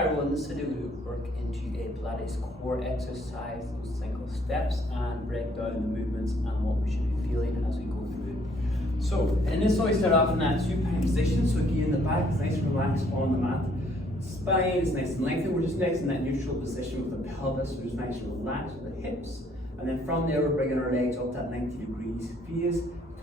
Hi everyone, in this video we work into a Pilates core exercise, those single steps, and break down the movements and what we should be feeling as we go through it. So in this one we start off in that supine position. So again, the back is nice and relaxed on the mat. Spine is nice and lengthened. We're just nice in that neutral position with the pelvis. We're just nice and relaxed with the hips. And then from there we're bringing our legs up that 90 degrees phase.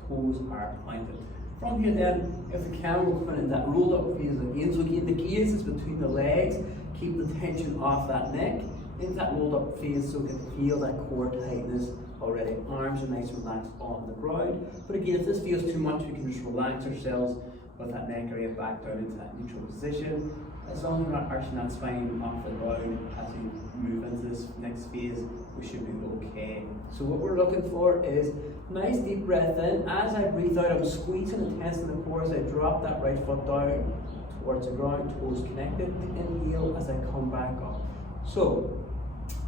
Toes are pointed. From here then, if we can, we're coming in that rolled up phase again. So again, the gaze is between the legs. Keep the tension off that neck. Into that rolled up phase so we can feel that core tightness already. Arms are nice and relaxed on the ground. But again, if this feels too much, we can just relax ourselves with that neck area back down into that neutral position. As long as we're not arching that spine off the ground as we move into this next phase, we should be okay. So what we're looking for is nice deep breath in. As I breathe out, I'm squeezing and tensing the core as I drop that right foot down towards the ground, toes connected. Inhale as I come back up. So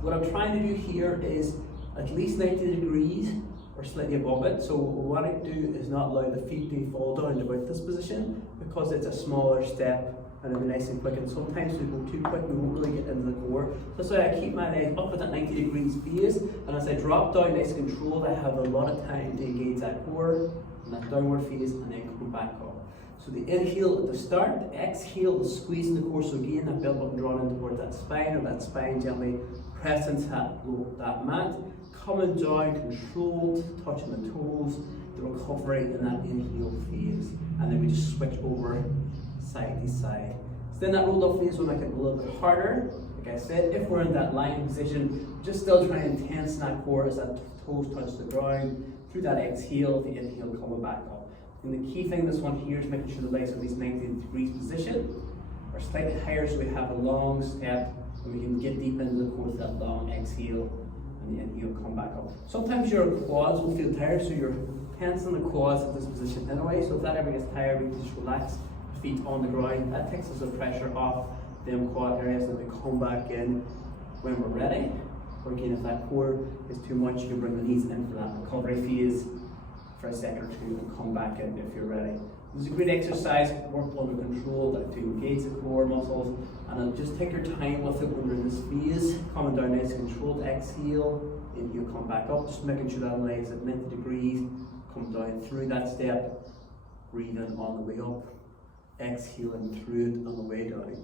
what I'm trying to do here is at least 90 degrees or slightly above it. So what I do is not allow the feet to fall down to about this position because it's a smaller step and it'll be nice and quick, and sometimes we go too quick, we won't really get into the core. So that's why I keep my legs up at that 90 degrees phase, and as I drop down nice and controlled, I have a lot of time to engage that core and that downward phase and then come back up. So the inhale at the start, exhale, the squeeze in the core. So again, that belt button drawn in towards that spine, or that spine gently pressing that mat. Coming down, controlled, touching the toes, the recovery in that inhale phase. And then we just switch over side to side. So then that rolled up phase will make it a little bit harder. Like I said, if we're in that lying position, just still trying to tense that core as that toes touch the ground. Through that exhale, the inhale coming back up. And the key thing this one here is making sure the legs are at least 90 degrees position, or slightly higher so we have a long step and we can get deep into the core with that long exhale and the inhale come back up. Sometimes your quads will feel tired, so you're tensing the quads at this position anyway. So if that ever gets tired, we can just relax the feet on the ground. That takes us the pressure off them quad areas, and we come back in when we're ready. Or again, if that core is too much, you can bring the knees in for that recovery phase for a second or two and come back in if you're ready. This is a great exercise, work under control to engage the core muscles, and just take your time with it when you're in this phase. Coming down nice and controlled, exhale, inhale, come back up, just making sure that legs at 90 degrees, come down through that step, breathing on the way up, exhaling through it on the way down.